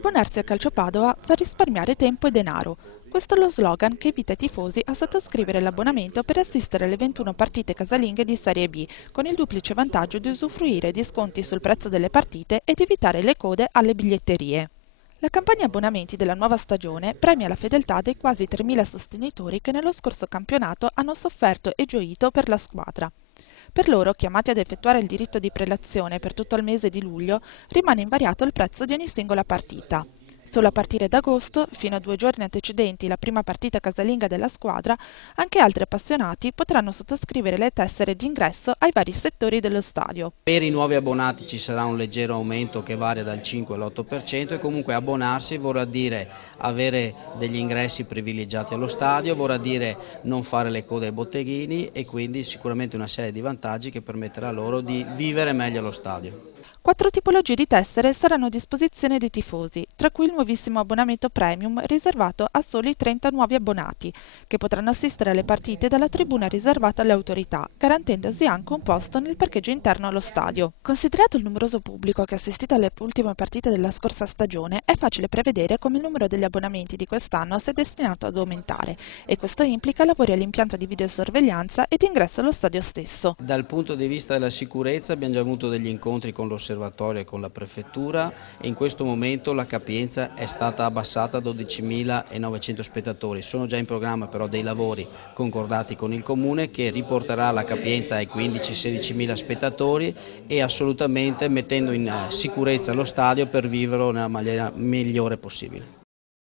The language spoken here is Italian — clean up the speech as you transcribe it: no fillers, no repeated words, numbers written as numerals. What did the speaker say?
Abbonarsi a Calcio Padova fa risparmiare tempo e denaro. Questo è lo slogan che invita i tifosi a sottoscrivere l'abbonamento per assistere alle 21 partite casalinghe di Serie B, con il duplice vantaggio di usufruire di sconti sul prezzo delle partite e di evitare le code alle biglietterie. La campagna abbonamenti della nuova stagione premia la fedeltà dei quasi 3.000 sostenitori che nello scorso campionato hanno sofferto e gioito per la squadra. Per loro, chiamati ad effettuare il diritto di prelazione per tutto il mese di luglio, rimane invariato il prezzo di ogni singola partita. Solo a partire da agosto, fino a 2 giorni antecedenti la prima partita casalinga della squadra, anche altri appassionati potranno sottoscrivere le tessere d'ingresso ai vari settori dello stadio. Per i nuovi abbonati ci sarà un leggero aumento che varia dal 5 all'8% e comunque abbonarsi vorrà dire avere degli ingressi privilegiati allo stadio, vorrà dire non fare le code ai botteghini e quindi sicuramente una serie di vantaggi che permetterà loro di vivere meglio allo stadio. 4 tipologie di tessere saranno a disposizione dei tifosi, tra cui il nuovissimo abbonamento premium riservato a soli 30 nuovi abbonati, che potranno assistere alle partite dalla tribuna riservata alle autorità, garantendosi anche un posto nel parcheggio interno allo stadio. Considerato il numeroso pubblico che ha assistito alle ultime partite della scorsa stagione, è facile prevedere come il numero degli abbonamenti di quest'anno sia destinato ad aumentare, e questo implica lavori all'impianto di videosorveglianza e di ingresso allo stadio stesso. Dal punto di vista della sicurezza abbiamo già avuto degli incontri con l'osservatorio e con la prefettura e in questo momento la capienza è stata abbassata a 12.900 spettatori. Sono già in programma però dei lavori concordati con il Comune che riporterà la capienza ai 15-16.000 spettatori e assolutamente mettendo in sicurezza lo stadio per viverlo nella maniera migliore possibile.